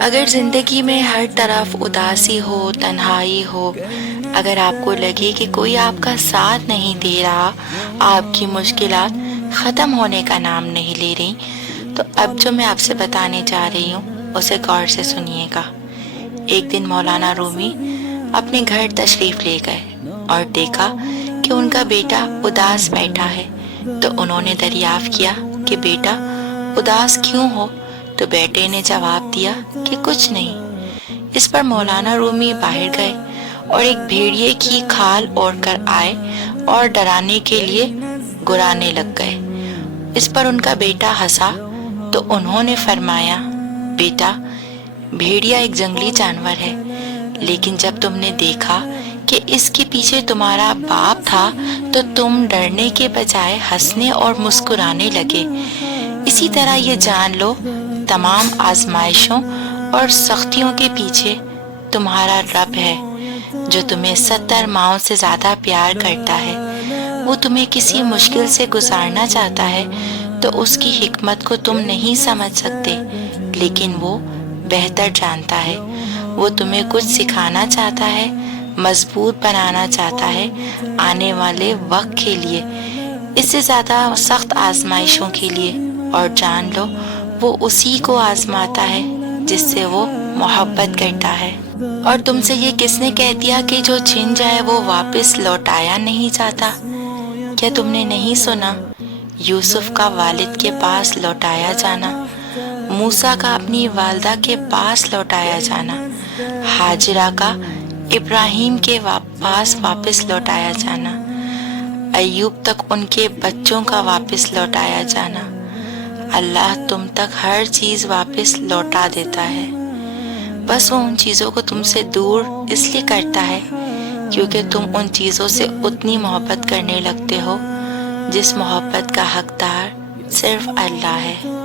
اگر زندگی میں ہر طرف اداسی ہو، تنہائی ہو، اگر آپ کو لگے کہ کوئی آپ کا ساتھ نہیں دے رہا، آپ کی مشکلات ختم ہونے کا نام نہیں لے رہی، تو اب جو میں آپ سے بتانے جا رہی ہوں اسے غور سے سنیے گا۔ ایک دن مولانا رومی اپنے گھر تشریف لے گئے اور دیکھا کہ ان کا بیٹا اداس بیٹھا ہے، تو انہوں نے دریافت کیا کہ بیٹا اداس کیوں ہو؟ تو بیٹے نے جواب دیا کہ کچھ نہیں۔ اس پر مولانا رومی باہر گئے اور ایک بھیڑیے کی کھال اوڑھ کر آئے اور ڈرانے کے لیے گرانے لگ گئے۔ اس پر ان کا بیٹا ہنسا تو انہوں نے فرمایا، بیٹا بھیڑیا ایک جنگلی جانور ہے، لیکن جب تم نے دیکھا کہ اس کے پیچھے تمہارا باپ تھا تو تم ڈرنے کے بجائے ہنسنے اور مسکرانے لگے۔ اسی طرح یہ جان لو، تمام آزمائشوں اور سختیوں کے پیچھے تمہارا رب ہے، جو تمہیں 70 ماؤں سے زیادہ پیار کرتا ہے۔ وہ تمہیں کسی مشکل سے گزارنا چاہتا ہے تو اس کی حکمت کو تم نہیں سمجھ سکتے، لیکن وہ بہتر جانتا ہے۔ وہ تمہیں کچھ سکھانا چاہتا ہے، مضبوط بنانا چاہتا ہے آنے والے وقت کے لیے، اس سے زیادہ سخت آزمائشوں کے لیے۔ اور جان لو، وہ اسی کو آزماتا ہے جس سے وہ محبت کرتا ہے۔ اور تم سے یہ کس نے کہہ دیا کہ جو چھن جائے وہ واپس لوٹایا نہیں جاتا؟ کیا تم نے نہیں سنا یوسف کا والد کے پاس لوٹایا جانا، موسیٰ کا اپنی والدہ کے پاس لوٹایا جانا، ہاجرہ کا ابراہیم کے پاس واپس لوٹایا جانا، ایوب تک ان کے بچوں کا واپس لوٹایا جانا؟ اللہ تم تک ہر چیز واپس لوٹا دیتا ہے، بس وہ ان چیزوں کو تم سے دور اس لیے کرتا ہے کیونکہ تم ان چیزوں سے اتنی محبت کرنے لگتے ہو جس محبت کا حقدار صرف اللہ ہے۔